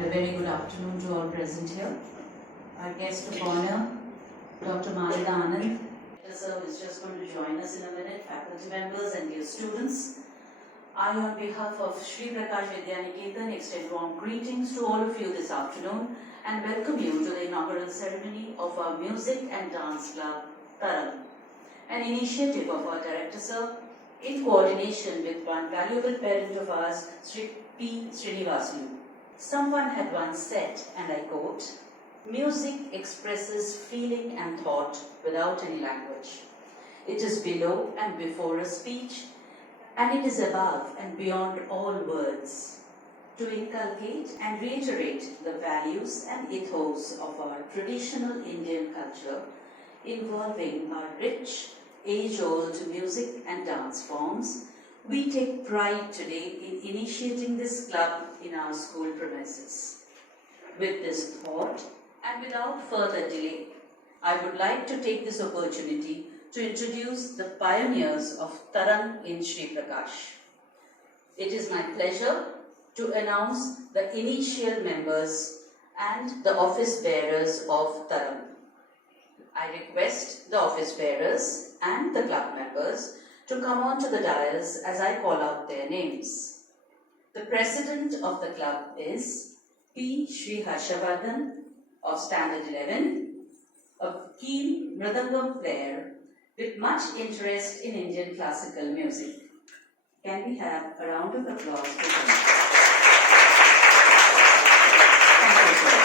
and a very good afternoon to all present here. Our guest of honor, Dr.Maalyada Anand, is just going to join us in a minute, faculty members and dear students. I, on behalf of Sri Prakash Vidyaniketan, extend warm greetings to all of you this afternoon and welcome you to the inaugural ceremony of our music and dance club, Tarang, an initiative of our director, sir, in coordination with one valuable parent of ours, Sri P. Srinivasulu. Someone had once said, and I quote, "Music expresses feeling and thought without any language. It is below and before a speech, and it is above and beyond all words." To inculcate and reiterate the values and ethos of our traditional Indian culture, involving our rich, age-old music and dance forms, we take pride today in initiating this club in our school premises. With this thought, and without further delay, I would like to take this opportunity to introduce the pioneers of Tarang in Sri Prakash. It is my pleasure to announce the initial members and the office bearers of Tarang. I request the office bearers and the club members to come on to the dais as I call out their names. The president of the club is P. Sri Harshavardhan of Standard 11, a keen mridangam player with much interest in Indian classical music. Can we have a round of applause for him? Thank you, sir.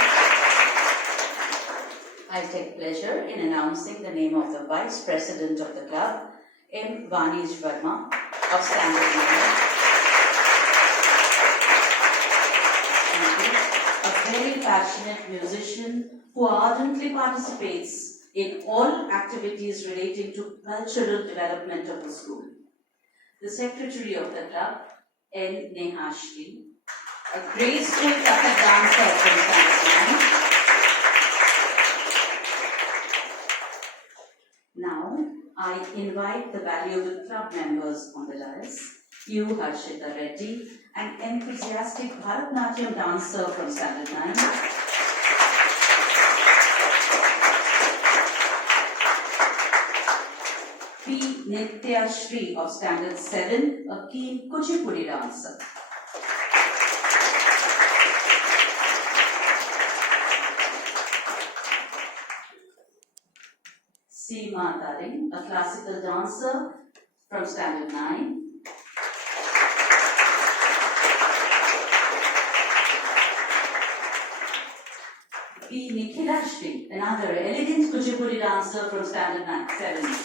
I take pleasure in announcing the name of the vice president of the club, M. Vanish Verma of Standard 9. A very passionate musician who ardently participates in all activities relating to cultural development of the school. The secretary of the club, N. Nehashri, a graceful Kathak dancer from Standard 9. Now, I invite the valuable club members on the dais, U. Harshita Reddy, an enthusiastic Bharatnatyam dancer from Standard 9, P. Nitya Shri of Standard 7, a keen Kuchipudi dancer, C. Tarang, a classical dancer from Standard 9, P. Nikhilashri, another elegant Kuchipudi dancer from Standard 7,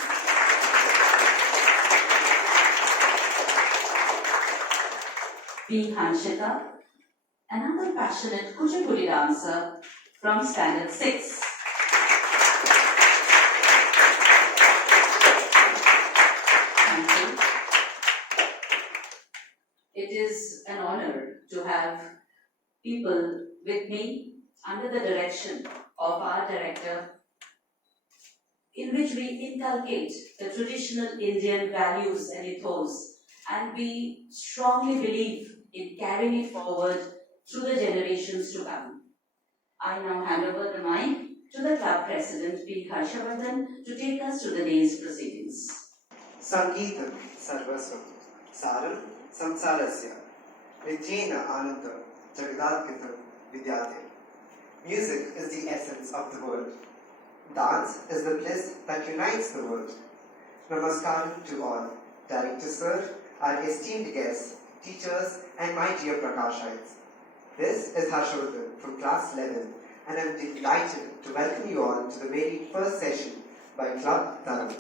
P. Hanshita, another passionate Kuchipudi dancer from Standard 6, It is an honor to have people with me under the direction of our director, in which we inculcate the traditional Indian values and ethos, and we strongly believe in carrying it forward through the generations to come. I now hand over the mic to the club president, P. Harshavardhan, to take us through the day's proceedings. Sangeetam Sarvasvam Saram Samsarasya Nityena Ananda Jagadadgitam Vidyate. Music is the essence of the world. Dance is the bliss that unites the world. Namaskaram to all, Director Sir, our esteemed guests, teachers, and my dear Prakashites. This is Harshavardhan from Class 11, and I am delighted to welcome you all to the very first session by Club Tarang.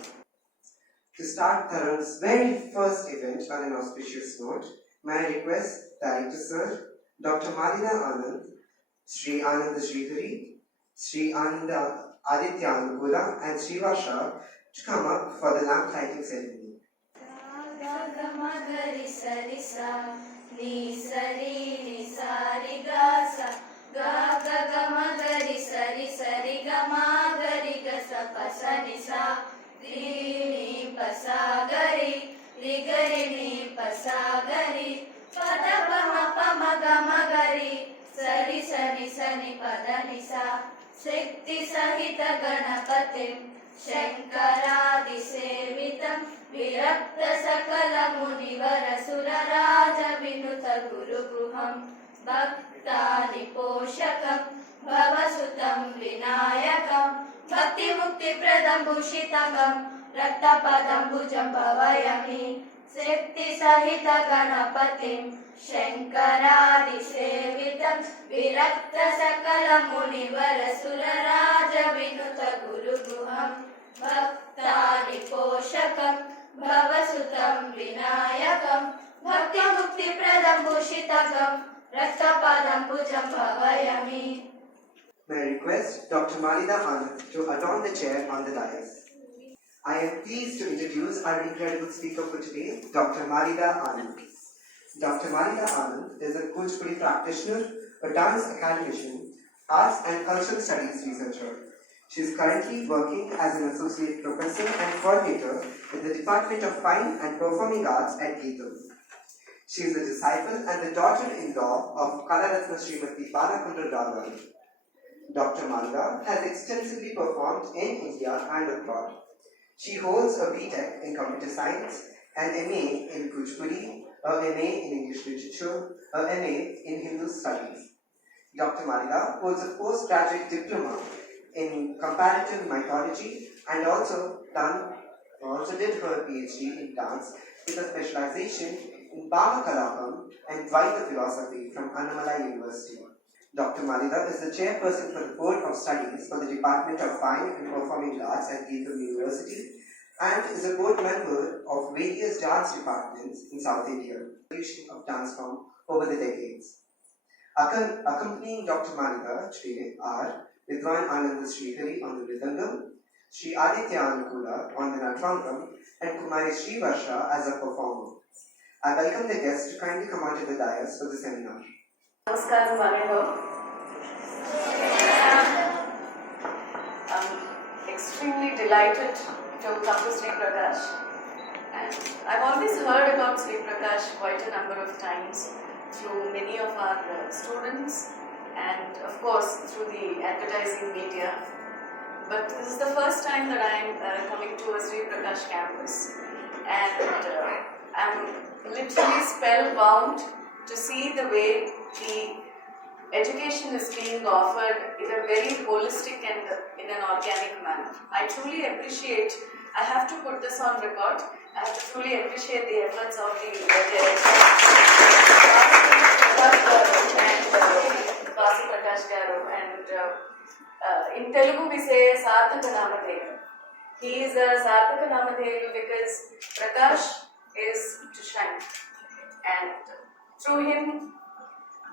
To start Tarang's very first event on an auspicious note, may I request Director Sir, Dr.Maalyada Anand, Sri Anand Sridhari, Sri Anand Aditya Anugula, and Sri Vasha to come up for the lamp lighting ceremony. Pasagari, Ligari, Pasagari, Padapama Pamagari, Sari Sari. शक्तिसहितगणपतिं शङ्करादिसेवितं विरक्तसकलमुनिवरसुरराजविनुतगुरुगृहं भक्तादिपोषकं भवसुतं विनायकं भक्तिमुक्तिप्रदं भूषितकं रक्तपदम्बुजं भवयमि शक्तिसहितगणपतिं शङ्करादिसेवितं विरक्तसकलमुनिवरसुरराजविनुतगुरुगृहं भक्तादिपोषकं भवसुतं विनायकं भक्तिमुक्तिप्रदं भूषितकं रक्तपदम्बुजं भवयमि. May I request Dr.Maalyada Anand to adorn the chair on the dais. I am pleased to introduce our incredible speaker for today, Dr. Maalyada Anand. Dr. Maalyada Anand is a Kuchipudi practitioner, a dance academician, arts and cultural studies researcher. She is currently working as an associate professor and coordinator in the Department of Fine and Performing Arts at Geetham. She is a disciple and the daughter-in-law of Kalaratna Srimati Balakundra Raghava. Dr. Maalyada has extensively performed in India and abroad. She holds a B.Tech in Computer Science, an MA in Kuchipudi, a MA in English Literature, a MA in Hindu Studies. Dr. Maalyada holds a postgraduate diploma in Comparative Mythology and also did her PhD in dance with a specialization in Bhava Kalapam and Dvaita Philosophy from Annamalai University. Dr. Maalyada is the chairperson for the Board of Studies for the Department of Fine and Performing Arts at Geetham University and is a board member of various dance departments in South India, evolution of dance form over the decades. Accompanying Dr. Maalyada today are Vidwan Anand Srihari on the Mridangam, Sri Aditya Anukula on the Natrangam, and Kumari Sri Varsha as a performer. I welcome the guests to kindly come onto the dais for the seminar. Namaskaram, Anand. I'm extremely delighted to come to Sri Prakash, and I've always heard about Sri Prakash quite a number of times through many of our students and of course through the advertising media. But this is the first time that I'm coming to a Sri Prakash campus, and I'm literally spellbound to see the way the education is being offered in a very holistic and in an organic manner. I truly appreciate, I have to put this on record, I have to truly appreciate the efforts of the director, Prakash Garu, and in Telugu we say Sarthaka Namadevu. He is a Sarthaka Namadevu because Prakash is to shine, and through him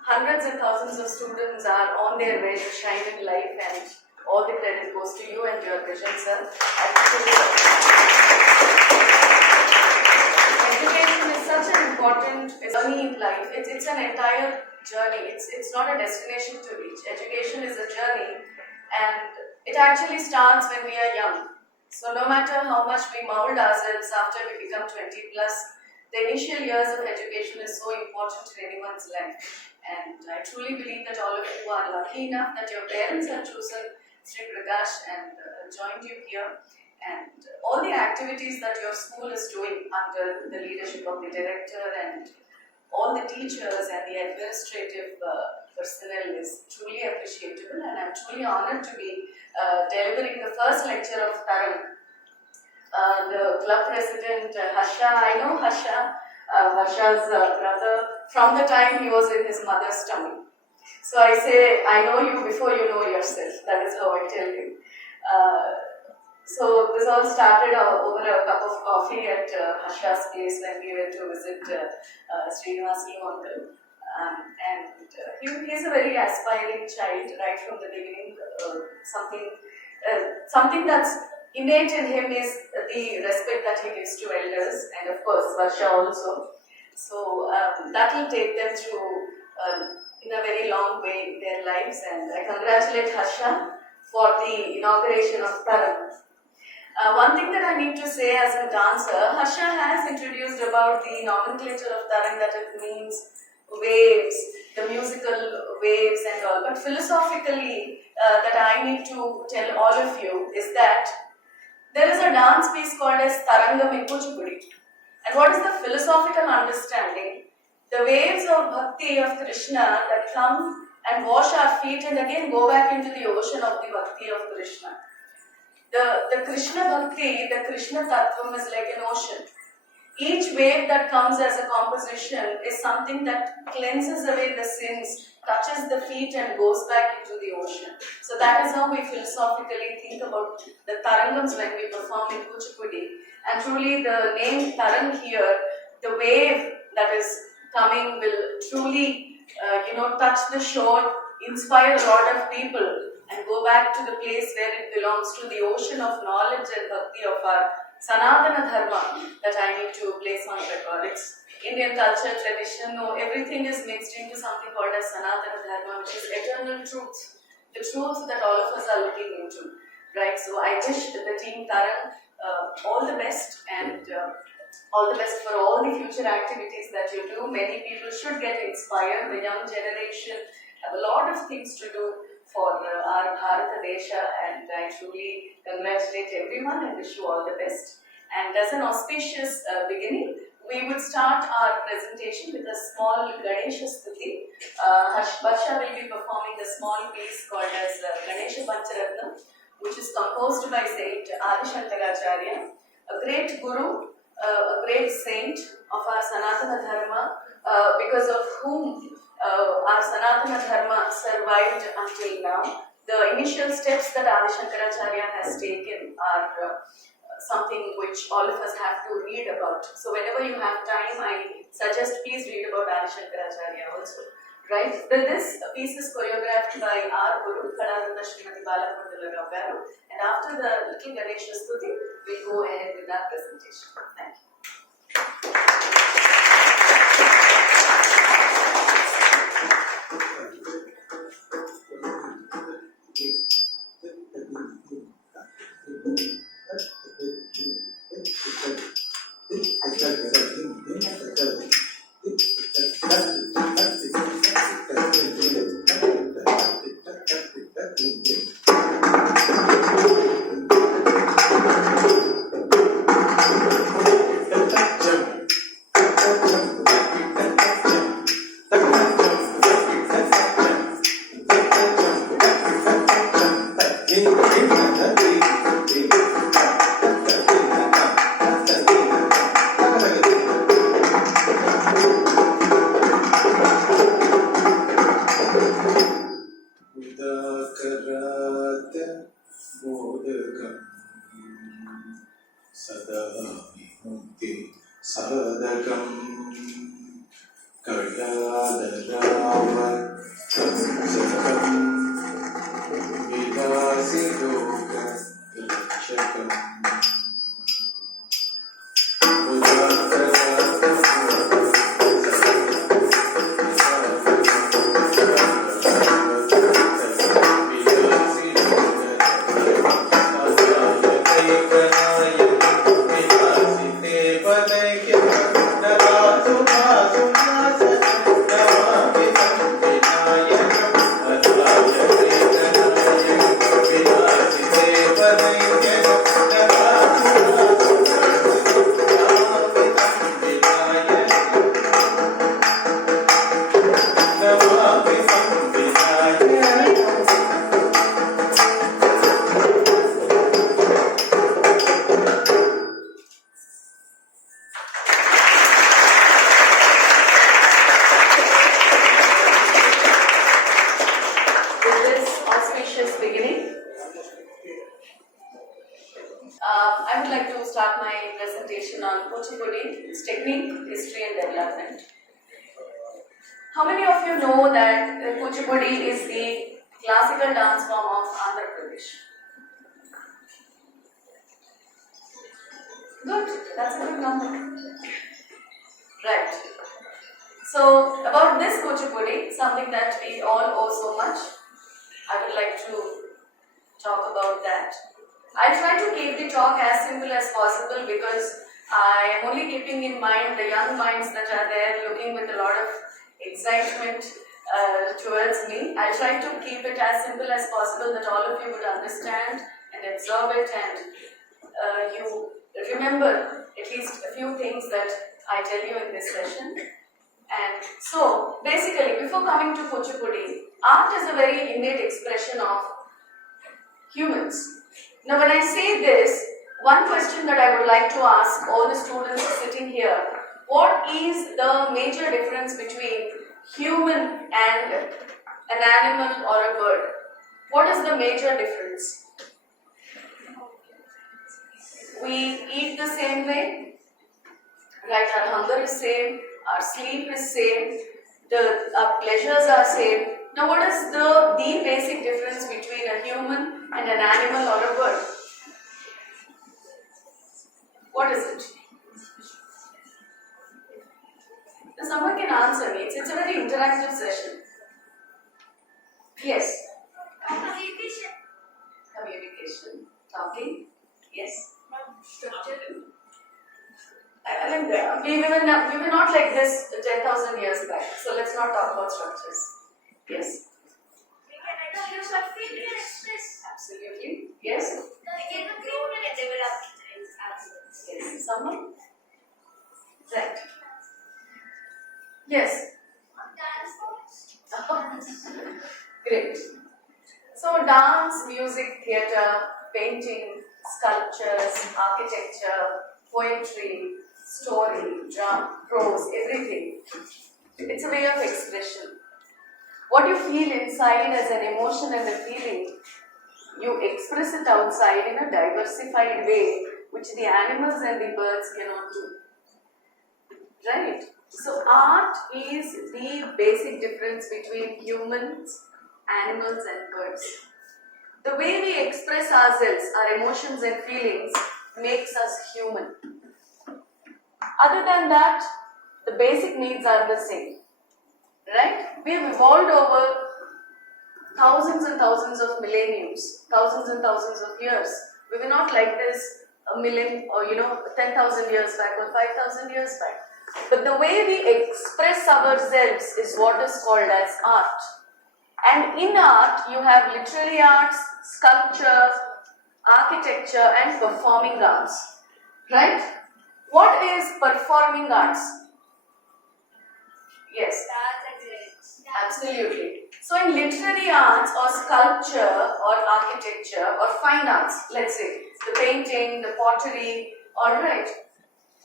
hundreds and thousands of students are on their way to shine in life, and all the credit goes to you and your vision, sir. Education is such an important journey in life. It's an entire journey. It's not a destination to reach. Education is a journey, and it actually starts when we are young. So no matter how much we mold ourselves after we become 20 plus, the initial years of education is so important in anyone's life. And I truly believe that all of you are lucky enough that your parents have chosen Sri Prakash and joined you here. And all the activities that your school is doing under the leadership of the director and all the teachers and the administrative personnel is truly appreciable. And I'm truly honored to be delivering the first lecture of Tarang. The club president, Harsha, I know Harsha, Harsha's brother, from the time he was in his mother's tummy. So I say, I know you before you know yourself. That is how I tell him. So this all started over a cup of coffee at Harsha's place when we went to visit Srinivaslu uncle. And he's a very aspiring child right from the beginning. Something that's innate in him is the respect that he gives to elders, and of course Varsha also. So that will take them through in a very long way in their lives, and I congratulate Harsha for the inauguration of Tarang. One thing that I need to say as a dancer, Harsha has introduced about the nomenclature of Tarang, that it means waves, the musical waves and all. But philosophically that I need to tell all of you is that there is a dance piece called as Tarang in Kuchipudi. And what is the philosophical understanding? The waves of bhakti of Krishna that come and wash our feet and again go back into the ocean of the bhakti of Krishna. The Krishna bhakti, the Krishna tattvam is like an ocean. Each wave that comes as a composition is something that cleanses away the sins, touches the feet and goes back into the ocean. So that is how we philosophically think about the tarangams when we perform in Kuchipudi. And truly the name Tarang here, the wave that is coming will truly touch the shore, inspire a lot of people and go back to the place where it belongs, to the ocean of knowledge and bhakti of our Sanatana Dharma that I need to place on record. It's Indian culture, tradition, everything is mixed into something called as Sanatana Dharma, which is eternal truth, the truth that all of us are looking into. Right? So I wish the team Tarang all the best and all the best for all the future activities that you do. Many people should get inspired. The young generation have a lot of things to do for our Bharata Desha, and I truly congratulate everyone and wish you all the best. And as an auspicious beginning, we would start our presentation with a small Ganesha Stuti. Barsha will be performing a small piece called as Ganesha Pancharatnam, which is composed by Saint Adi Shankaracharya, a great guru, a great saint of our Sanatana Dharma, because of whom our Sanatana Dharma survived until now. The initial steps that Adi Shankaracharya has taken are something which all of us have to read about. So whenever you have time, I suggest please read about Adi Shankaracharya also. Right? This piece is choreographed by our Guru, Kadavrinda Srimati Balakundala Rao Garu, and after the little Ganesha Stuti, we'll go ahead with our presentation. Thank you. I would like to start my presentation on Kuchipudi, its technique, history and development. How many of you know that Kuchipudi is the classical dance form of Andhra Pradesh? Good, that's a good number. Right. So, about this Kuchipudi, something that we all owe so much, I would like to talk about that. I try to keep the talk as simple as possible because I am only keeping in mind the young minds that are there looking with a lot of excitement towards me. I'll try to keep it as simple as possible that all of you would understand and absorb it, and you remember at least a few things that I tell you in this session. And so, basically, before coming to Kuchipudi, art is a very innate expression of humans. Now, when I say this, one question that I would like to ask all the students sitting here: what is the major difference between human and an animal or a bird? What is the major difference? We eat the same way, right? Our hunger is same, our sleep is same, our pleasures are same. Now, what is the basic difference between a human and an animal or a bird? What is it? Now, someone can answer me. It's a very interactive session. Yes. Communication. Communication. Talking. Yes. Structure. I mean, we were not like this 10,000 years back. So let's not talk about structures. Yes. We can express what we can express. Absolutely. Yes. We can grow and develop. Yes. Someone? Right. Yes. Great. So dance, music, theatre, painting, sculptures, architecture, poetry, story, drama, prose, everything. It's a way of expression. What you feel inside as an emotion and a feeling, you express it outside in a diversified way, which the animals and the birds cannot do. Right? So art is the basic difference between humans, animals and birds. The way we express ourselves, our emotions and feelings, makes us human. Other than that, the basic needs are the same. Right? We have evolved over thousands and thousands of millenniums, thousands and thousands of years. We were not like this a million or 10,000 years back or 5,000 years back. But the way we express ourselves is what is called as art. And in art, you have literary arts, sculpture, architecture and performing arts. Right? What is performing arts? Yes. Absolutely. So in literary arts or sculpture or architecture or fine arts, let's say, the painting, the pottery, alright,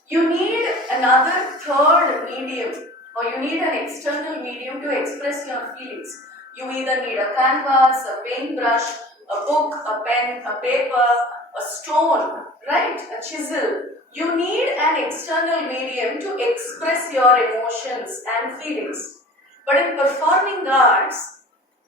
you need another third medium or you need an external medium to express your feelings. You either need a canvas, a paintbrush, a book, a pen, a paper, a stone, right? A chisel. You need an external medium to express your emotions and feelings. But in performing arts,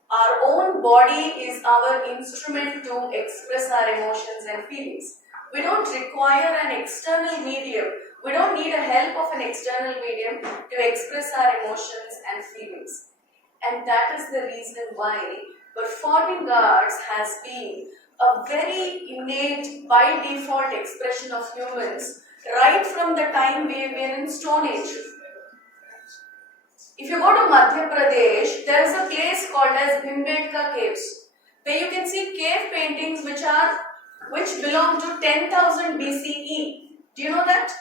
our own body is our instrument to express our emotions and feelings. We don't require an external medium. We don't need a help of an external medium to express our emotions and feelings. And that is the reason why performing arts has been a very innate, by default expression of humans right from the time we were in Stone Age. If you go to Madhya Pradesh, there is a place called as Bhimbetka Caves, where you can see cave paintings which belong to 10,000 BCE. Do you know that?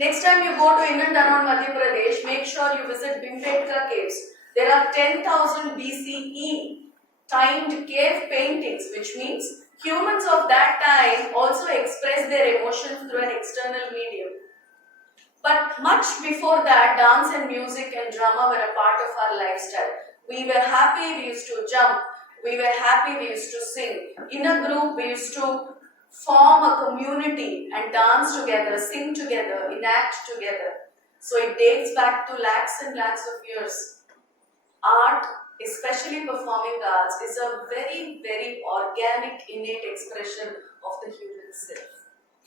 Next time you go to in and around Madhya Pradesh, make sure you visit Bhimbetka Caves. There are 10,000 BCE timed cave paintings, which means humans of that time also express their emotions through an external medium. But much before that, dance and music and drama were a part of our lifestyle. We were happy, we used to jump. We were happy, we used to sing. In a group, we used to form a community and dance together, sing together, enact together. So it dates back to lakhs and lakhs of years. Art, especially performing arts, is a very, very organic, innate expression of the human self.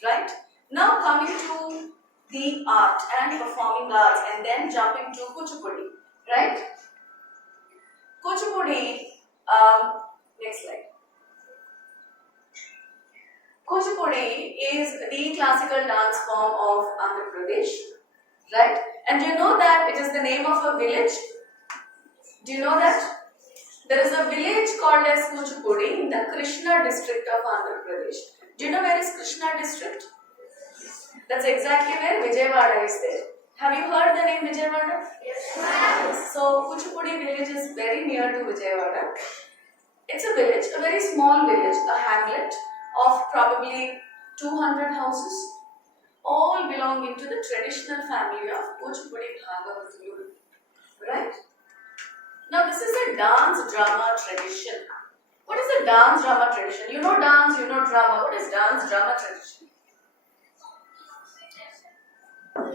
Right? Now coming to the art and performing arts and then jumping to Kuchipudi. Right? Kuchipudi, next slide. Kuchipudi is the classical dance form of Andhra Pradesh. Right? And you know that it is the name of a village. Do you know that? There is a village called as Kuchipudi in the Krishna district of Andhra Pradesh. Do you know where is Krishna district? That's exactly where Vijayawada is there. Have you heard the name Vijayawada? Yes. So Kuchipudi village is very near to Vijayawada. It's a village, a very small village, a hamlet of probably 200 houses, all belonging to the traditional family of Kuchipudi Bhagavatulu. Right? Now this is a dance drama tradition. What is a dance drama tradition? You know dance, you know drama. What is dance drama tradition?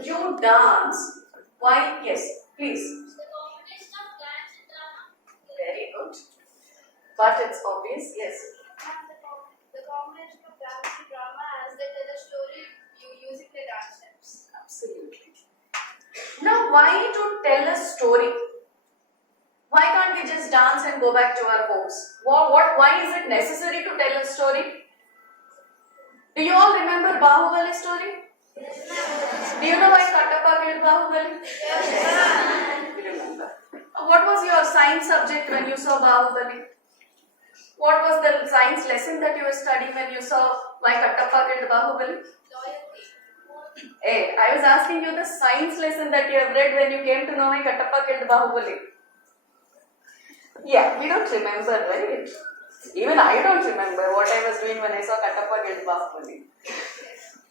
You dance. Why? Yes, please. The combination of dance and drama. Very good. But it's obvious, yes. And the combination of dance and drama as they tell a story using the dance steps. Absolutely. Now, why to tell a story? Why can't we just dance and go back to our homes? Why is it necessary to tell a story? Do you all remember Bahubali story? Do you know why Kattappa killed Bahubali? Yes. You remember. What was your science subject when you saw Bahubali? What was the science lesson that you were studying when you saw why Kattappa killed Bahubali? Loyalty. Hey, I was asking you the science lesson that you have read when you came to know why Kattappa killed Bahubali. Yeah, we don't remember, right? Even I don't remember what I was doing when I saw Kattappa killed Bahubali.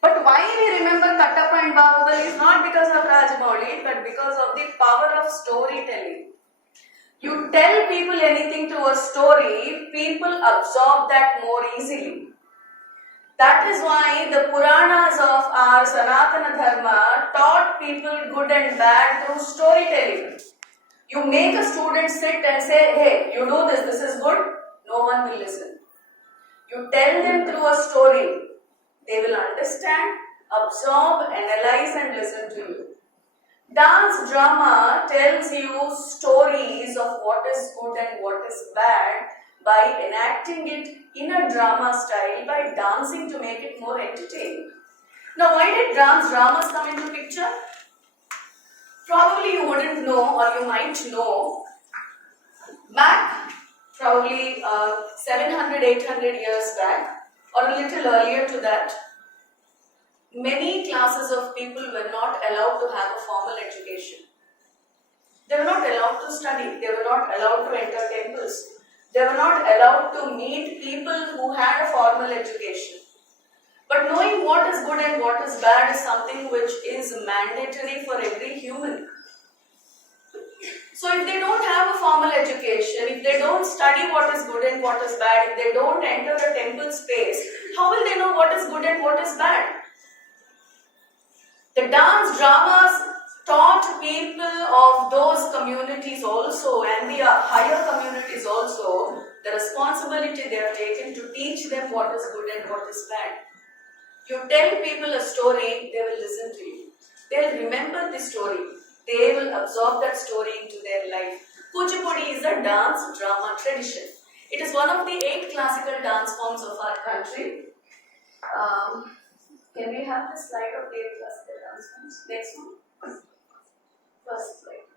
But why we remember Kattappa and Bahubali is not because of Rajamouli, but because of the power of storytelling. You tell people anything through a story, people absorb that more easily. That is why the Puranas of our Sanatana Dharma taught people good and bad through storytelling. You make a student sit and say, hey, you do this is good, no one will listen. You tell them through a story, they will understand, absorb, analyze and listen to you. Dance drama tells you stories of what is good and what is bad by enacting it in a drama style, by dancing to make it more entertaining. Now, why did dance dramas come into picture? Probably you wouldn't know, or you might know, back probably 700, 800 years back, or a little earlier to that, many classes of people were not allowed to have a formal education. They were not allowed to study, they were not allowed to enter temples, they were not allowed to meet people who had a formal education. But knowing what is good and what is bad is something which is mandatory for every human. So if they don't have a formal education, if they don't study what is good and what is bad, if they don't enter a temple space, how will they know what is good and what is bad? The dance dramas taught people of those communities also, and the higher communities also, the responsibility they have taken to teach them what is good and what is bad. You tell people a story, they will listen to you. They will remember the story. They will absorb that story into their life. Kuchipudi is a dance drama tradition. It is one of the 8 classical dance forms of our country. Can we have the slide of the 8 classical dance forms? Next one. First slide.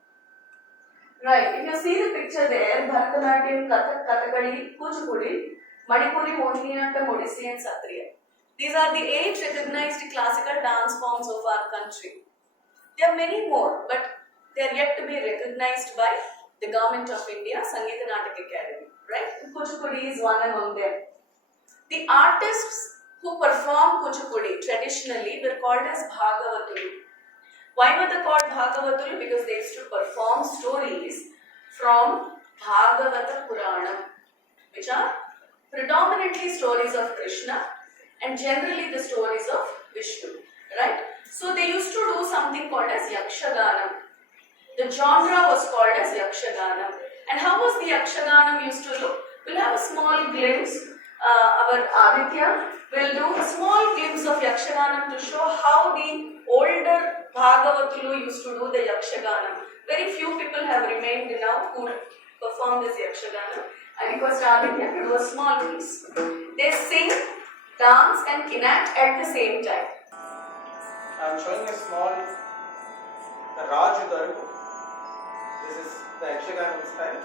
Right, if you see the picture there, Bharatanatyam, Kathak, Kathakali, Kuchipudi, Manipuri, Mohiniyattam, Odissi and Satriya. These are the 8 recognized classical dance forms of our country. There are many more, but they are yet to be recognized by the Government of India, Sangeeta Natak Academy. Right? Kuchipudi is one among them. The artists who perform Kuchipudi traditionally were called as Bhagavatulu. Why were they called Bhagavatulu? Because they used to perform stories from Bhagavata Puranam, which are predominantly stories of Krishna and generally the stories of Vishnu, right? So they used to do something called as Yakshaganam. The genre was called as Yakshaganam. And how was the Yakshaganam used to look? We'll have a small glimpse. Our Aditya will do a small glimpse of Yakshaganam to show how the older Bhagavatulu used to do the Yakshaganam. Very few people have remained now who perform this Yakshaganam. I request Aditya to do a small piece. They sing, dance and enact at the same time. I am showing a small Raj Udaru. This is the Yakshaganam style.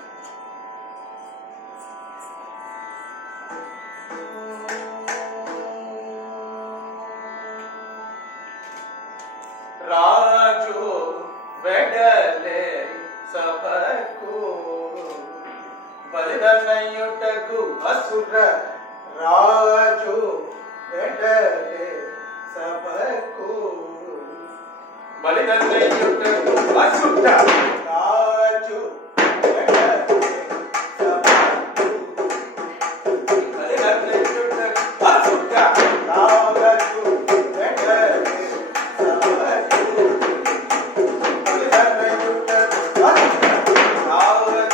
Raju vedale sabku balidanayutaku asura Raju vedale sabku balidanayutaku asura Raju vedale sabku balidanayutaku asura Raju vedale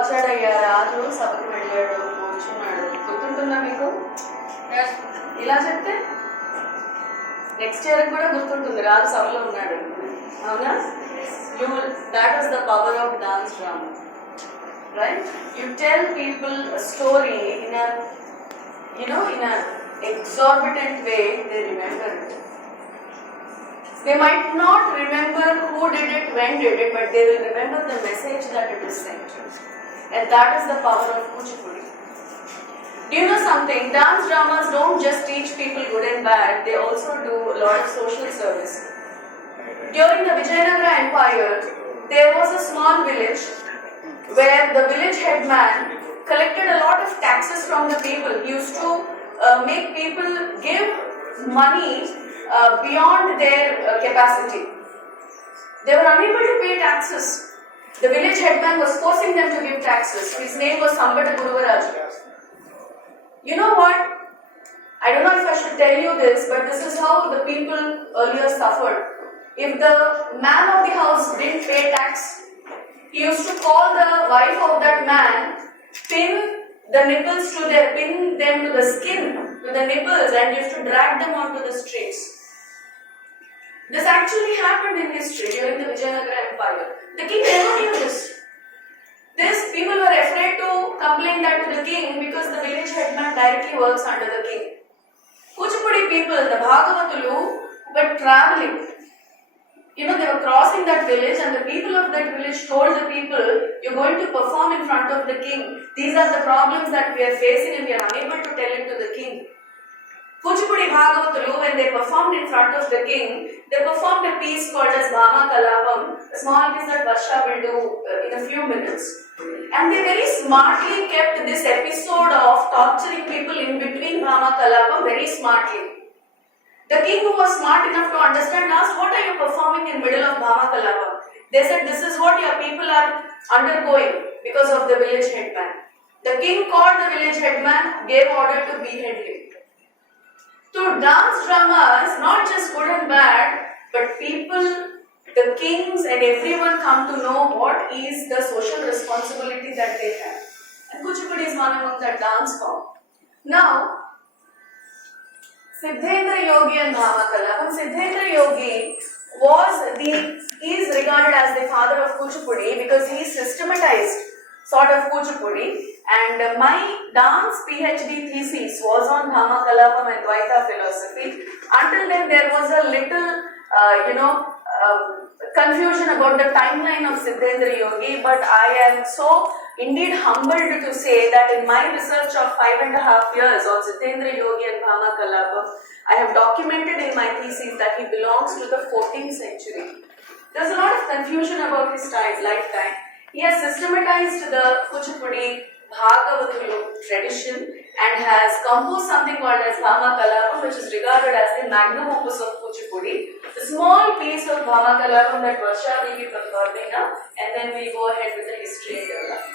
వచ్చాడయ్యా రాజు సభకు వెళ్ళాడు కూర్చున్నాడు గుర్తుంటుందా మీకు ఇలా చెప్తే next year కూడా గుర్తుంటుంది రాజు సభలో ఉన్నాడు అవునా that is the power of dance drama, right? You tell people a story in a in an exorbitant way, they remember it. They might not remember who did it, when did it, but they will remember the message that it is sent. And that is the power of Kuchipudi. Do you know something? Dance dramas don't just teach people good and bad, they also do a lot of social service. During the Vijayanagara Empire, there was a small village where the village headman collected a lot of taxes from the people. He used to make people give money beyond their capacity. They were unable to pay taxes. The village headman was forcing them to give taxes. His name was Sambata Guruvaraj. You know what? I don't know if I should tell you this, but this is how the people earlier suffered. If the man of the house didn't pay tax, he used to call the wife of that man, pin them to the skin, to the nipples, and used to drag them onto the streets. This actually happened in history during the Vijayanagara Empire. The king never knew this. These people were afraid to complain that to the king because the village headman directly works under the king. Kuchipudi people, the Bhagavatulu, were traveling. They were crossing that village, and the people of that village told the people, you're going to perform in front of the king. These are the problems that we are facing and we are unable to tell it to the king. Kuchipudi Bhagavatulu, when they performed in front of the king, they performed a piece called as Bhama Kalapam, a small piece that Varsha will do in a few minutes. And they very smartly kept this episode of torturing people in between Bhama Kalapam very smartly. The king, who was smart enough to understand, asked, what are you performing in middle of Bhama Kalapam? They said, this is what your people are undergoing because of the village headman. The king called the village headman, gave order to behead him. So dance dramas, not just good and bad, but people, the kings and everyone come to know what is the social responsibility that they have. And Kuchipudi is one among that dance form. Now, Siddhendra Yogi and Bhama Kalapam. Siddhendra Yogi is regarded as the father of Kuchipudi because he systematized sort of Kuchipudi, and my dance PhD thesis was on Bhama Kalapam and Dvaita philosophy. Until then there was a little confusion about the timeline of Siddhendra Yogi, but I am so indeed humbled to say that in my research of 5.5 years on Siddhendra Yogi and Bhama Kalapam, I have documented in my thesis that he belongs to the 14th century. There's a lot of confusion about his lifetime. He has systematized the Kuchipudi Bhagavathulu tradition and has composed something called as Bhama Kalapam, which is regarded as the magnum opus of Kuchipudi. A small piece of Bhama Kalapam that Varsha will be performing now, and then we'll go ahead with the history and development.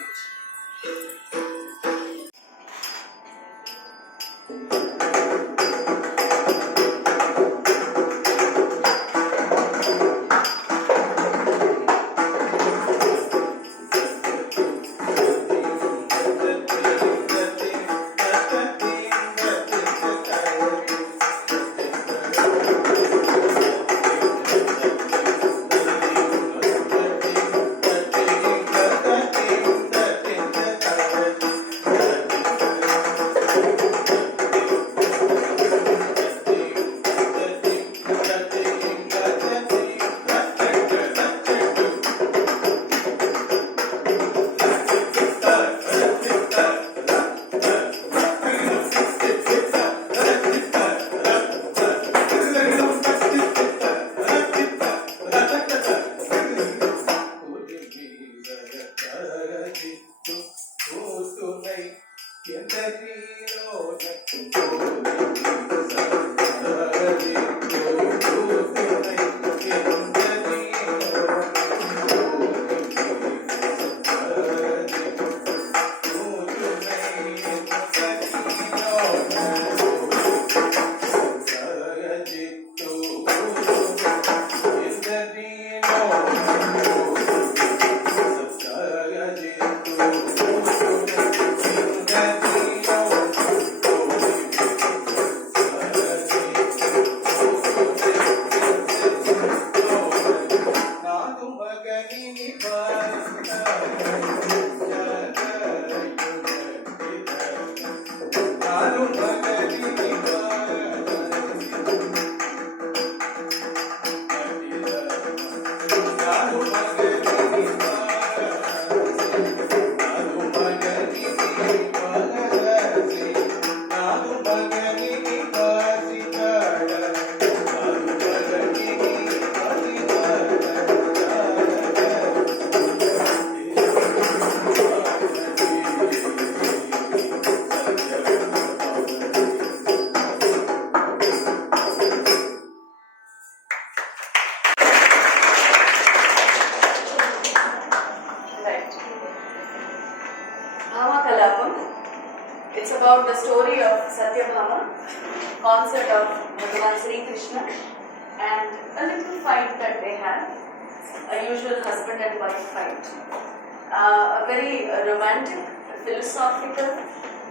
It's about the story of Satyabhama, concert of Bhagavan Sri Krishna, and a little fight that they had, a usual husband and wife fight. A very romantic, philosophical,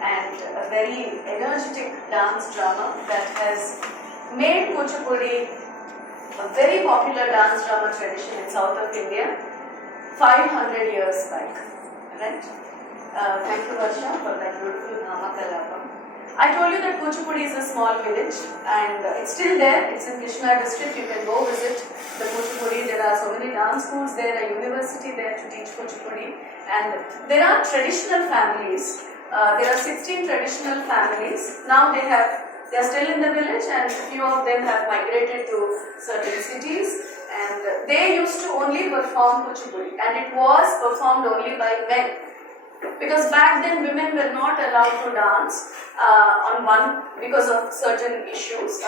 and a very energetic dance drama that has made Kuchipudi a very popular dance drama tradition in south of India 500 years back. Right? Thank you, Varsha, for that beautiful Bhama Kalapam. I told you that Kuchipudi is a small village and it's still there. It's in Krishna district. You can go visit the Kuchipudi. There are so many dance schools there, a university there to teach Kuchipudi. And there are traditional families. There are 16 traditional families. Now they are still in the village and a few of them have migrated to certain cities. And they used to only perform Kuchipudi and it was performed only by men. Because back then women were not allowed to dance on one because of certain issues.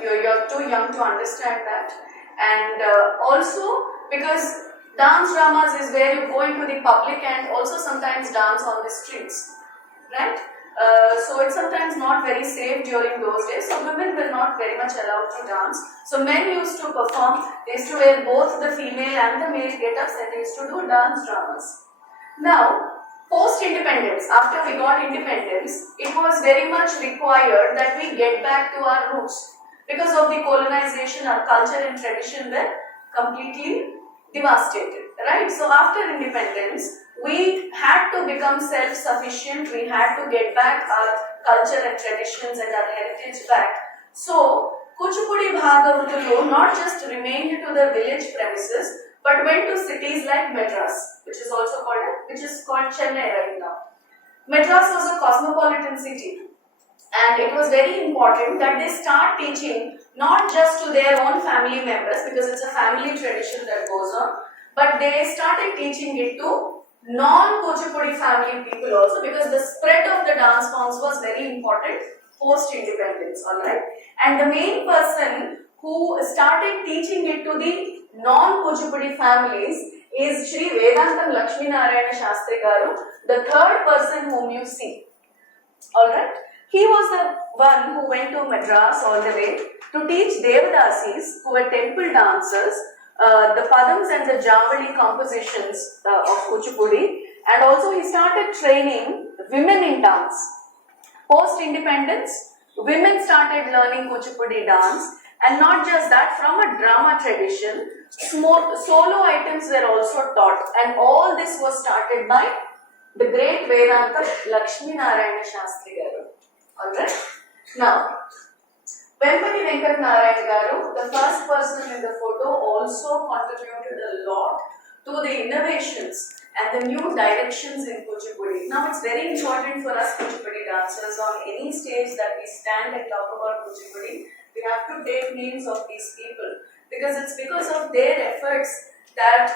You're too young to understand that. And also because dance dramas is where you go into the public and also sometimes dance on the streets. Right? So it's sometimes not very safe during those days. So women were not very much allowed to dance. So men used to perform. They used to wear both the female and the male get-ups and they used to do dance dramas. Now, post-independence, after we got independence, it was very much required that we get back to our roots. Because of the colonization, our culture and tradition were completely devastated. Right? So after independence, we had to become self-sufficient, we had to get back our culture and traditions and our heritage back. So, Kuchipudi Bhagavathulu not just remained to the village premises, but went to cities like Madras, which is called Chennai right now. Madras was a cosmopolitan city, and it was very important that they start teaching not just to their own family members, because it's a family tradition that goes on, but they started teaching it to non-Kuchipudi family people also, because the spread of the dance forms was very important post-independence, alright. And the main person who started teaching it to the non-Kuchipudi families is Shri Vedantam Lakshmi Narayana Shastri Garu, the third person whom you see. Alright. He was the one who went to Madras all the way to teach Devadasis, who were temple dancers, the padams and the javali compositions of Kuchipudi, and also he started training women in dance. Post-independence, women started learning Kuchipudi dance, and not just that, from a drama tradition, solo items were also taught, and all this was started by the great Vedanta Lakshmi Narayana Shastri Garu. Alright? Now, Vempati Venkat Narayana Garu, the first person in the photo, also contributed a lot to the innovations and the new directions in Kuchipudi. Now, it's very important for us Kuchipudi dancers on any stage that we stand and talk about Kuchipudi, we have to take names of these people, because it's because of their efforts that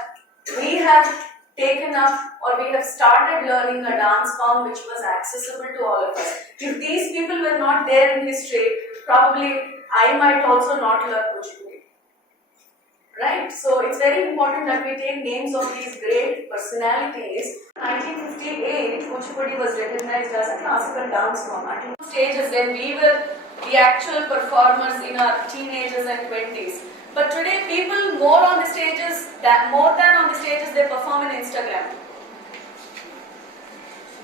we have taken up or we have started learning a dance form which was accessible to all of us. If these people were not there in history, probably I might also not learn Kuchipudi. Right? So it's very important that we take names of these great personalities. In 1958, Kuchipudi was recognized as a classical dance form. At stages when we were the actual performers in our teenagers and 20s. But today, people more on the stages, more than on the stages, they perform in Instagram.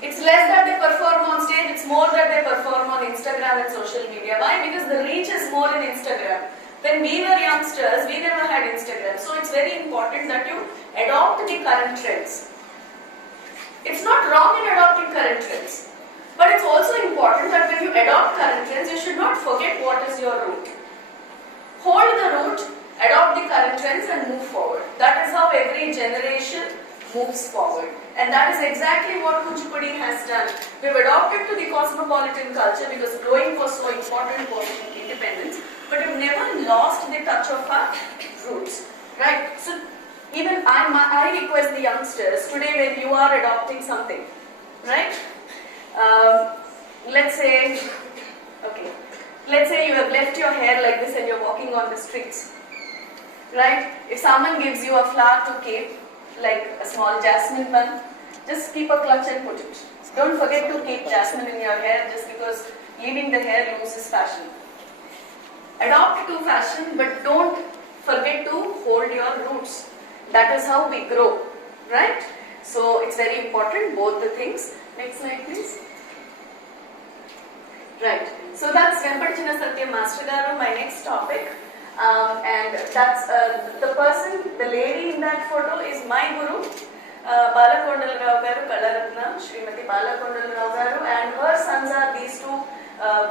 It's less that they perform on stage, it's more that they perform on Instagram and social media. Why? Because the reach is more in Instagram. When we were youngsters, we never had Instagram. So it's very important that you adopt the current trends. It's not wrong in adopting current trends. But it's also important that when you adopt current trends, you should not forget what is your root. Hold the root, adopt the current trends and move forward. That is how every generation moves forward. And that is exactly what Kuchipudi has done. We've adopted to the cosmopolitan culture because growing was so important for independence, but we've never lost the touch of our roots. Right? So even I request the youngsters, today when you are adopting something, right? Let's say you have left your hair like this and you're walking on the streets, right? If someone gives you a flower to keep, like a small jasmine bun, just keep a clutch and put it. Don't forget to keep jasmine in your hair just because leaving the hair loose is fashion. Adopt to fashion, but don't forget to hold your roots. That is how we grow, right? So it's very important, both the things. Next slide, please. Right. So that's Vempati Satyam Master Garu, my next topic. And that's the person, the lady in that photo is my guru, Balakondal Rao Garu, Kalaratna, Srimati Balakondal Rao Garu, and her sons are these two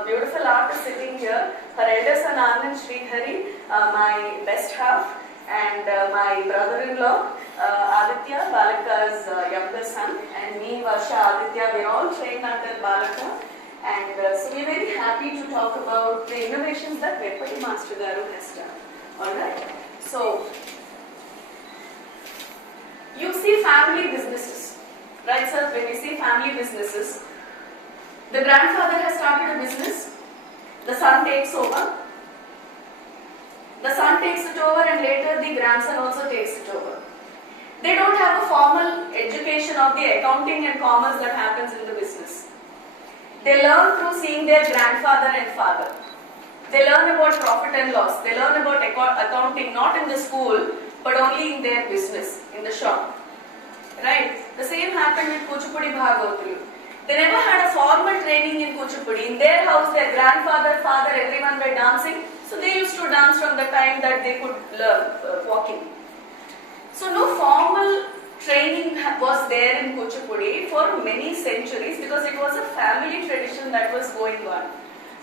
beautiful artists sitting here. Her elder son Anand Srihari, my best half, and my brother-in-law Aditya, Balaka's younger son, and me, Varsha, Aditya, we're all trained under Balaka. And so we're very happy to talk about the innovations that Vempati Master Garu has done. Alright? So, you see family businesses. Right, sir? When you see family businesses, the grandfather has started a business, the son takes over. The son takes it over and later the grandson also takes it over. They don't have a formal education of the accounting and commerce that happens in the business. They learn through seeing their grandfather and father. They learn about profit and loss. They learn about accounting not in the school but only in their business, in the shop. Right? The same happened with Kuchipudi Bhagavatalu. They never had a formal training in Kuchipudi. In their house, their grandfather, father, everyone were dancing. So they used to dance from the time that they could learn walking. So no formal training was there in Kuchipudi for many centuries because it was a family tradition that was going on.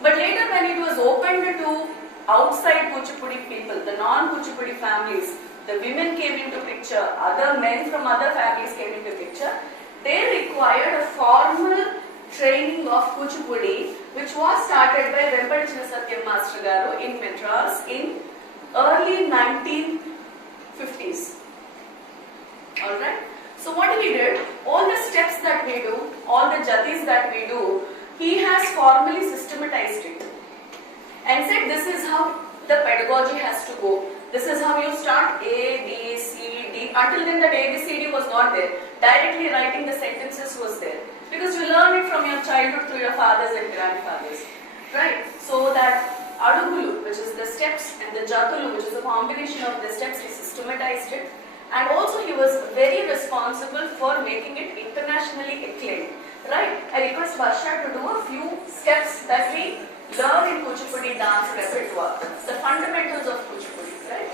But later when it was opened to outside Kuchipudi people, the non-Kuchipudi families, the women came into picture, other men from other families came into picture, they required a formal training of Kuchipudi which was started by Vempati Satyam Master Garu in Madras in early 1950s. Alright? So what he did, all the steps that we do, all the jatis that we do, he has formally systematized it and said this is how the pedagogy has to go. This is how you start A, B, C, D. Until then that A, B, C, D was not there. Directly writing the sentences was there. Because you learn it from your childhood through your fathers and grandfathers. Right? So that Adugulu, which is the steps, and the Jatulu, which is a combination of the steps, he systematized it. And also he was very responsible for making it internationally acclaimed. Right? I request Varsha to do a few steps that we learn in Kuchipudi dance repertoire. The fundamentals of Kuchipudi. Right?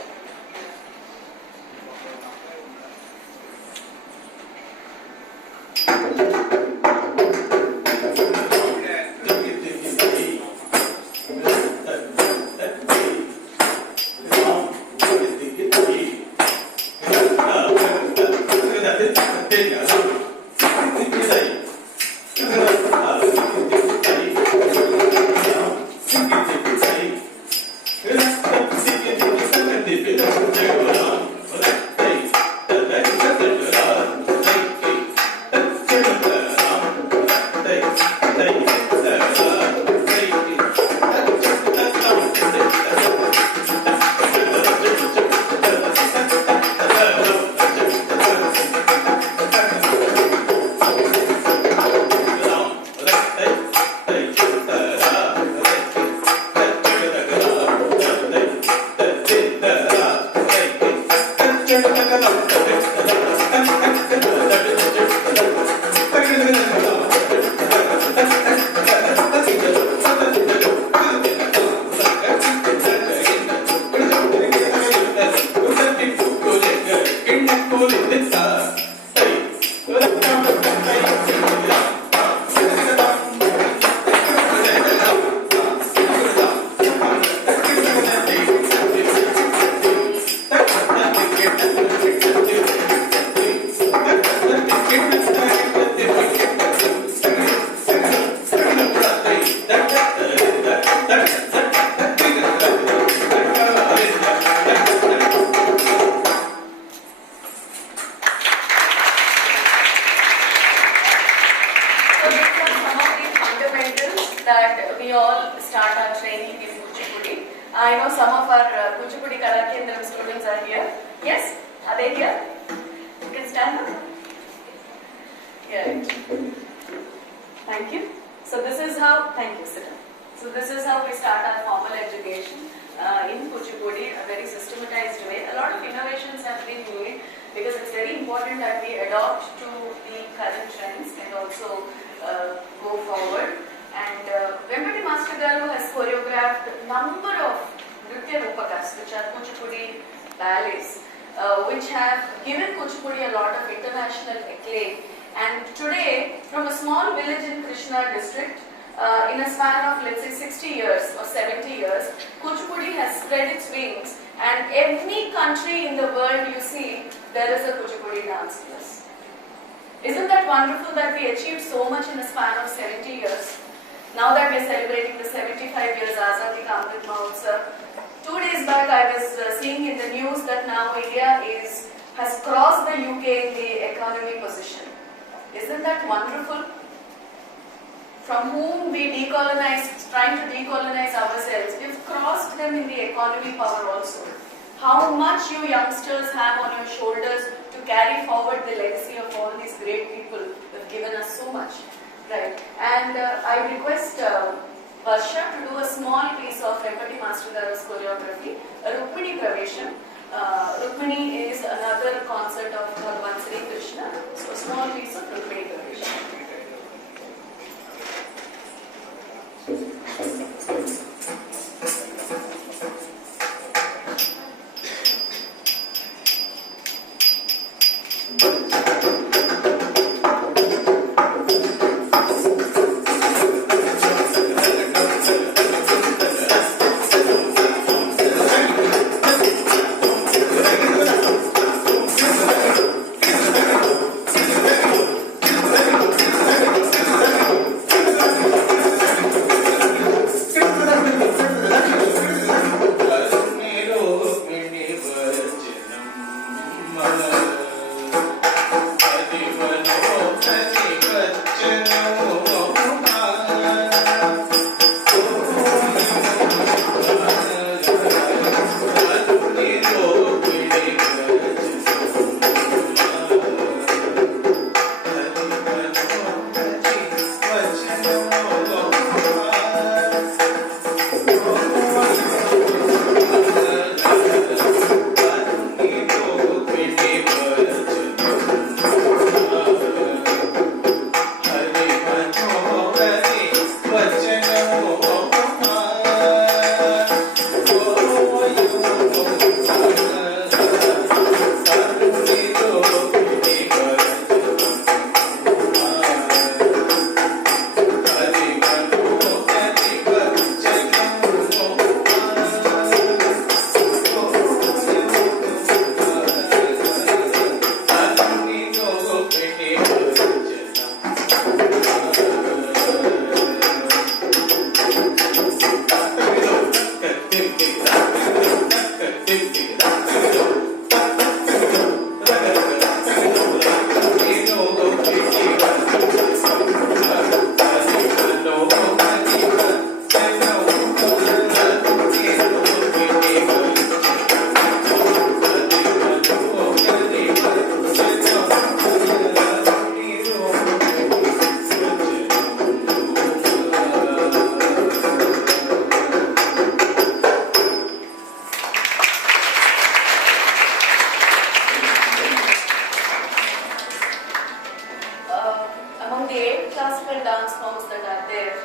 classical dance forms that are there,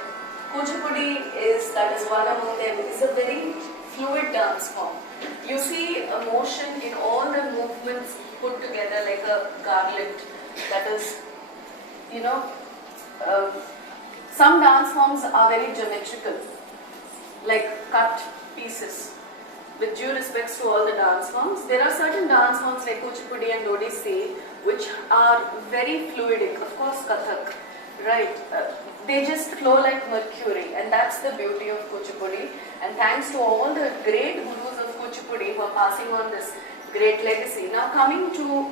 Kuchipudi is one among them. It is a very fluid dance form. You see a motion in all the movements put together like a garland. That is, some dance forms are very geometrical, like cut pieces. With due respects to all the dance forms, there are certain dance forms like Kuchipudi and Odissi which are very fluidic. Of course, Kathak, right? They just flow like mercury, and that's the beauty of Kuchipudi. And thanks to all the great gurus of Kuchipudi who are passing on this great legacy. Now, coming to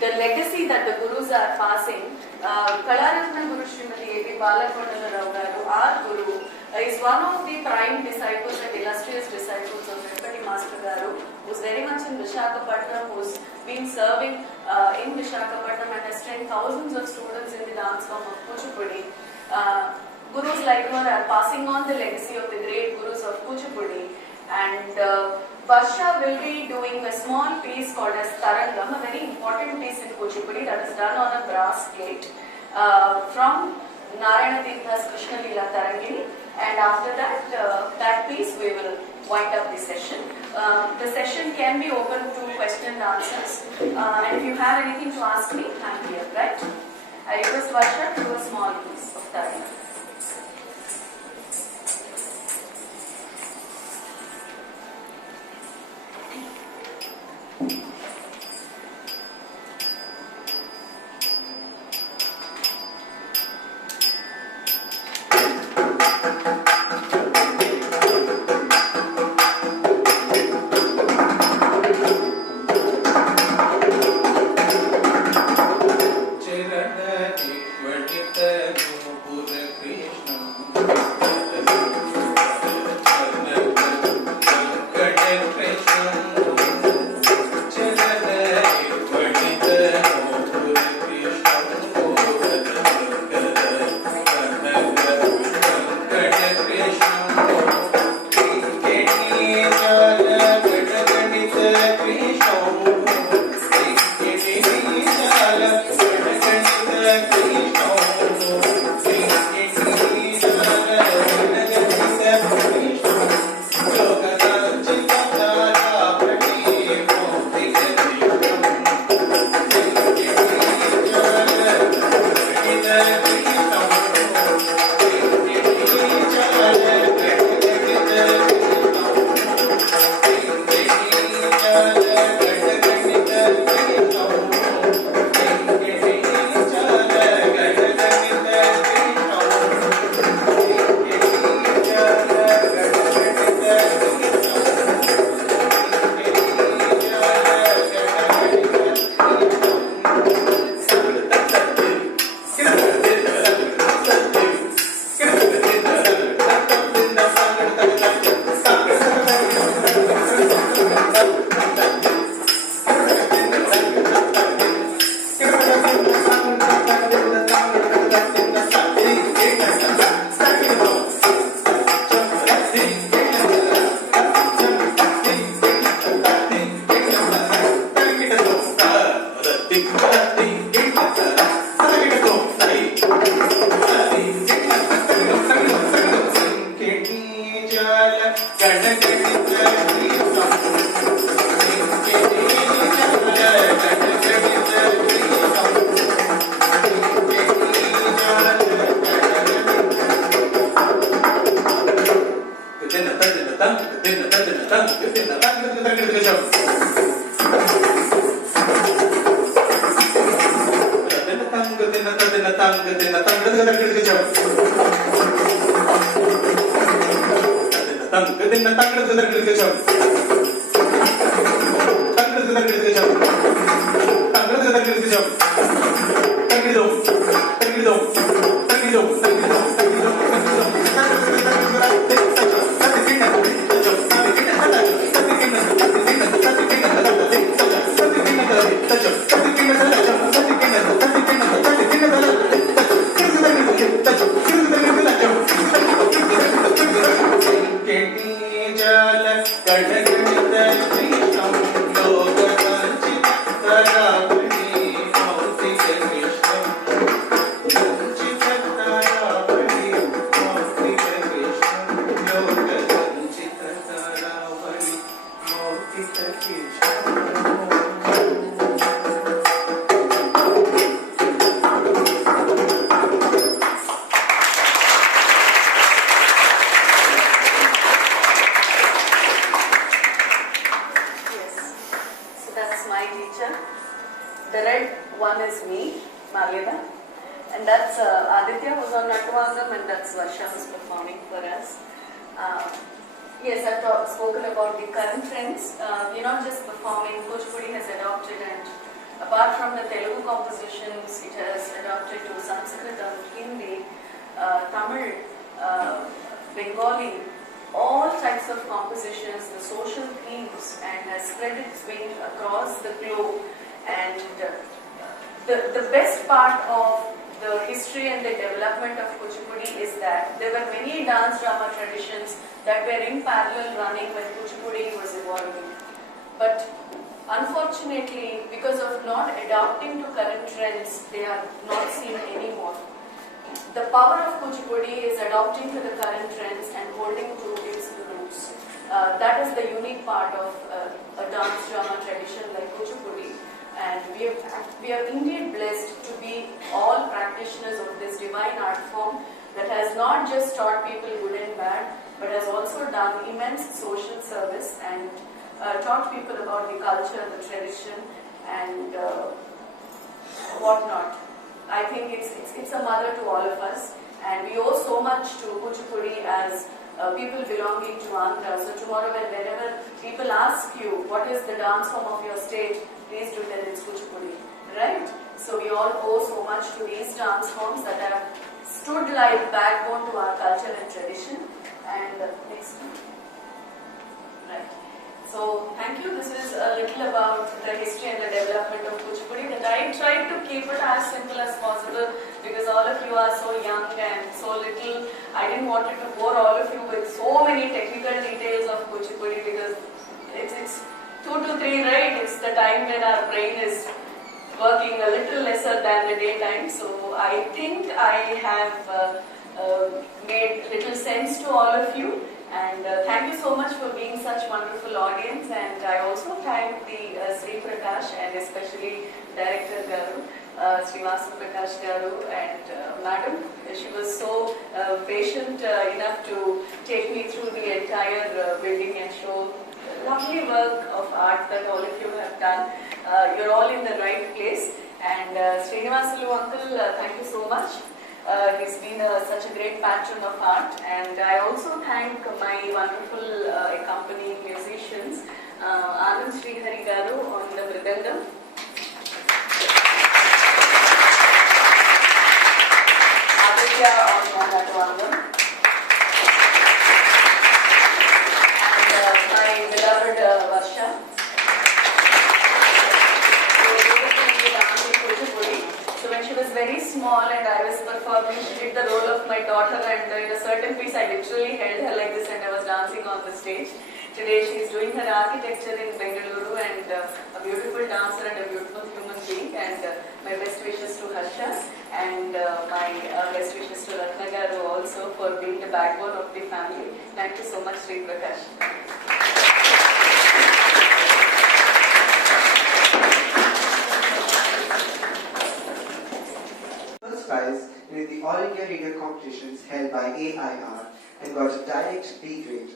the legacy that the gurus are passing, Kalaratna Guru Srimati A.P. Balakondala Rao Garu, our guru, is one of the prime disciples and illustrious disciples of Tirupati Master Garu, who's very much in Visakhapatnam, who's been serving in Visakhapatnam and has trained thousands of students in the dance form of Kuchipudi. Gurus like her are passing on the legacy of the great gurus of Kuchipudi, and Varsha will be doing a small piece called as Tarang, a very important piece in Kuchipudi that is done on a brass plate from Narayana Tirtha's Krishna Leela Tarangini, and after that, that piece we will wind up the session. The session can be open to question and answers, and if you have anything to ask me, I'm here, right? I request Varsha to do a small piece of Tarang. Thank you. And that's Aditya who's on Natuvangam, and that's Varsha who's performing for us. Yes, I've spoken about the current trends. We're not just performing, Kuchipudi has adopted, and apart from the Telugu compositions, it has adopted to Sanskritam, Hindi, Tamil, Bengali, all types of compositions, the social themes, and has spread its wing across the globe. And the best part of the history and the development of Kuchipudi is that there were many dance drama traditions that were in parallel running when Kuchipudi was evolving. But unfortunately, because of not adapting to current trends, they are not seen anymore. The power of Kuchipudi is adapting to the current trends and holding to its roots. That is the unique part of a dance drama tradition like Kuchipudi. And we are indeed blessed to be all practitioners of this divine art form that has not just taught people good and bad, but has also done immense social service and taught people about the culture, the tradition, and whatnot. I think it's a mother to all of us, and we owe so much to Kuchipudi as people belonging to Andhra. So tomorrow, whenever people ask you what is the dance form of your state, please do tell it's Kuchipudi, right? So we all owe so much to these dance forms that have stood like backbone to our culture and tradition. And next one. Right. So thank you. This is a little about the history and the development of Kuchipudi that I tried to keep it as simple as possible because all of you are so young and so little. I didn't want to bore all of you with so many technical details of Kuchipudi because it's 2 to 3, right? It's the time when our brain is working a little lesser than the daytime. So I think I have made little sense to all of you. And thank you so much for being such wonderful audience. And I also thank the Sri Prakash and especially Director Garu, Srivasu Prakash Garu, and Madam. She was so patient enough to take me through the entire building and show lovely work of art that all of you have done. You're all in the right place. And Srinivasulu uncle, thank you so much. He's been such a great patron of art. And I also thank my wonderful accompanying musicians, Anand Srihari Garu on the Mridangam, Aditya on Natuvangam, my beloved Varsha, so when she was very small and I was performing, she did the role of my daughter, and in a certain piece I literally held her like this and I was dancing on the stage. Today she is doing her architecture in Bengaluru and a beautiful dancer and a beautiful human being, and my best wishes to Harsha and my best wishes to Ratnagaru also for being the backbone of the family. Thank you so much, Sri Prakash. First prize in the All India Radio competitions held by AIR and got a direct B grade.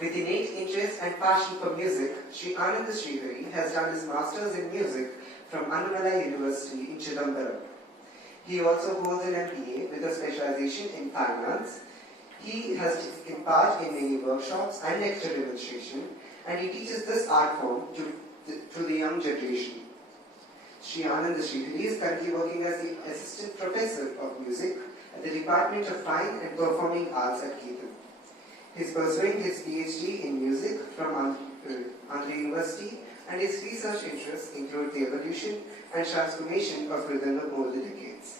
With innate interest and passion for music, Sri Anand Srihari has done his Masters in Music from Annamalai University in Chidambaram. He also holds an MBA with a specialization in fine arts. He has taken part in many workshops and lecture demonstration, and he teaches this art form to the young generation. Sri Anand Srihari is currently working as the Assistant Professor of Music at the Department of Fine and Performing Arts at Ketan. He is pursuing his PhD in music from Andhra University, and his research interests include the evolution and transformation of rhythm over the decades.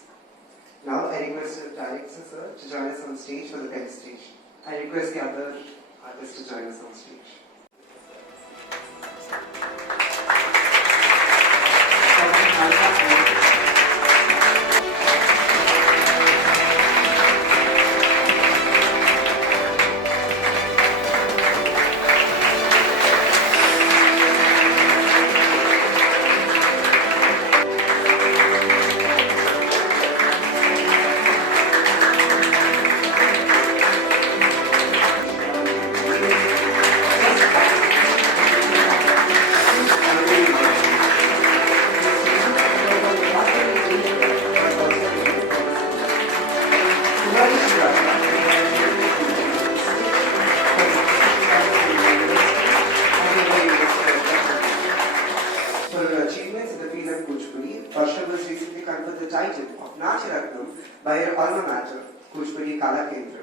Now I request the director sir to join us on stage for the presentation. I request the other artists to join us on stage. under the title of Natyaratnam by her alma mater, Kuchipudi Kala Kendra.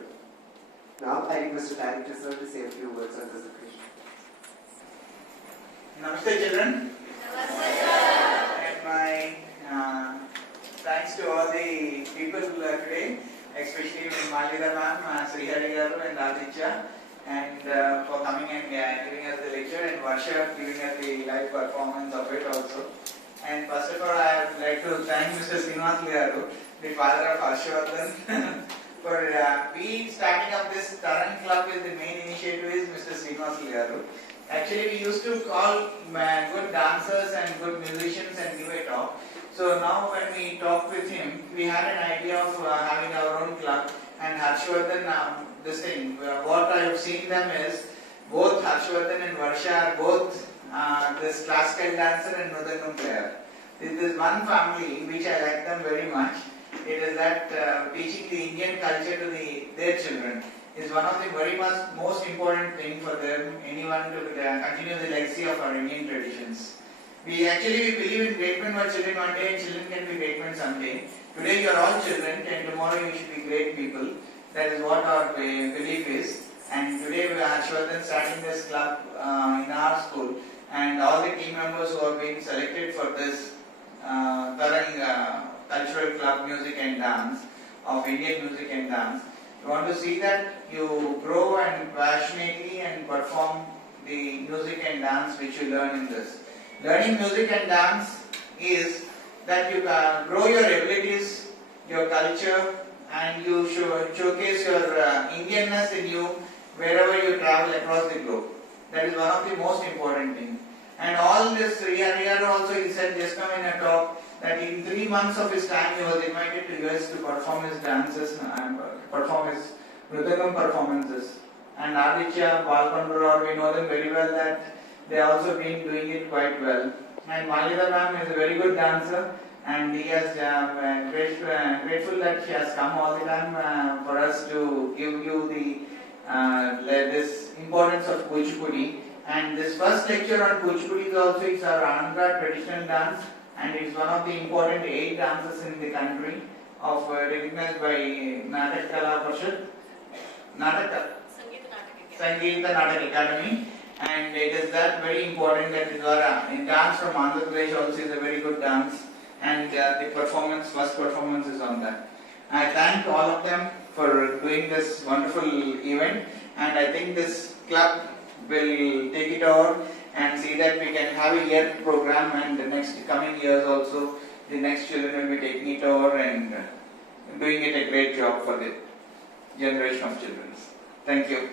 Now I request the director sir to say a few words on this occasion. Namaste children. And my thanks to all the people today, especially Maalyada ma'am, Srihari garu and Aditya, and for coming and giving us the lecture, and Varsha giving us the live performance of it also. And first of all, I would like to thank Mr. Maalyada, the father of Harshvardhan, for starting up this Tarang club. Is the main initiative is Mr. Maalyada. Actually, we used to call good dancers and good musicians and give a talk. So now when we talked with him, we had an idea of having our own club. And Harshvardhan, what I have seen them is, both Harshvardhan and Varsha are both this classical dancer and Mridangam player. This is one family which I like them very much. It is that teaching the Indian culture to their children is one of the very most important thing for them, anyone to continue the legacy of our Indian traditions. We believe in great men were children one day and children can be great men someday. Today you are all children and tomorrow you should be great people. That is what our belief is. And today we are starting this club in our school, and all the team members who are being selected for this Tarang Cultural Club Music and Dance of Indian Music and Dance. We want to see that you grow and passionately and perform the music and dance which you learn in this. Learning music and dance is that you grow your abilities, your culture, and you showcase your Indianness in you wherever you travel across the globe. That is one of the most important things. And all this, Srihari also he said just now in a talk that in 3 months of his time he was invited to US to perform his dances and perform his Mridangam performances. And Aditya, Balkandur, we know them very well that they also been doing it quite well. And Maalyada ma'am is a very good dancer, and he is grateful that she has come all the time for us to give you this importance of Kuchipudi. And this first lecture on Kuchipudi is also our Anand traditional dance, and it is one of the important 8 dances in the country of recognized by Natak Kala Parishad, Sangeeta Natak Academy. And it is that very important that in dance from Andhra Pradesh also is a very good dance, and the first performance is on that. I thank all of them for doing this wonderful event, and I think this club will take it over and see that we can have a year program, and the next coming years also the next children will be taking it over and doing it a great job for the generation of children. Thank you.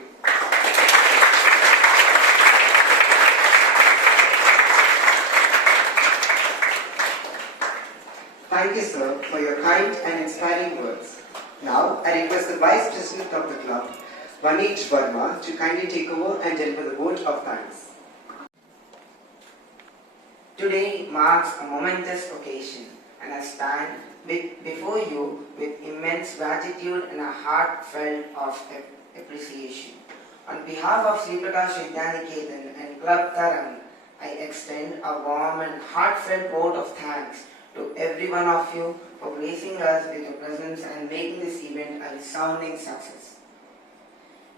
Thank you, sir, for your kind and inspiring words. Now, I request the Vice President of the club, Vanish Verma, to kindly take over and deliver the vote of thanks. Today marks a momentous occasion, and I stand before you with immense gratitude and a heartfelt of appreciation. On behalf of Prakash Vidyaniketan and Club Tarang, I extend a warm and heartfelt vote of thanks to every one of you for gracing us with your presence and making this event a resounding success.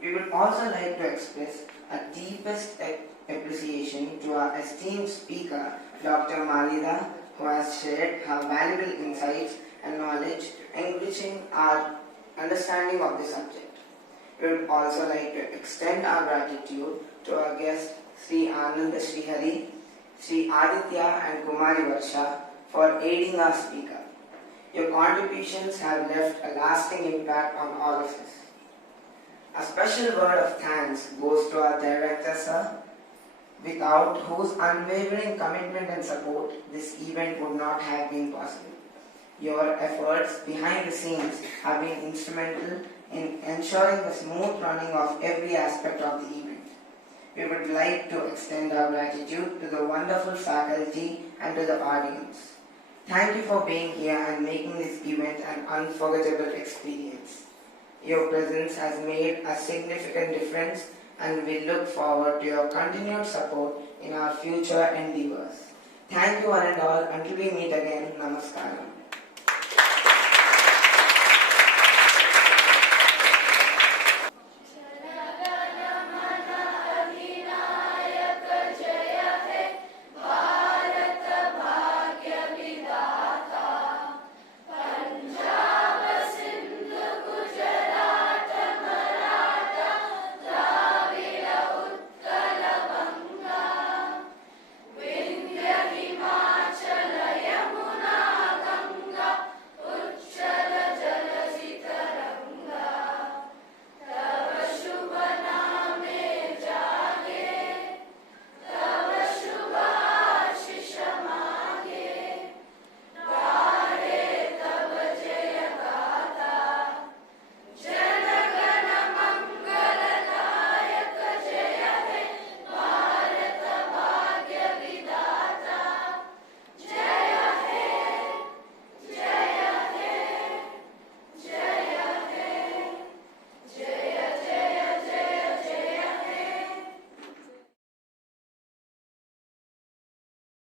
We would also like to express our deepest appreciation to our esteemed speaker, Dr.Maalyada, who has shared her valuable insights and knowledge, enriching our understanding of the subject. We would also like to extend our gratitude to our guests, Sri Anand, Srihari, Sri Aditya and Kumari Varsha, for aiding our speaker. Your contributions have left a lasting impact on all of us. A special word of thanks goes to our director, sir, without whose unwavering commitment and support this event would not have been possible. Your efforts behind the scenes have been instrumental in ensuring the smooth running of every aspect of the event. We would like to extend our gratitude to the wonderful faculty and to the audience. Thank you for being here and making this event an unforgettable experience. Your presence has made a significant difference, and we look forward to your continued support in our future endeavors. Thank you one and all. Until we meet again, Namaskaram.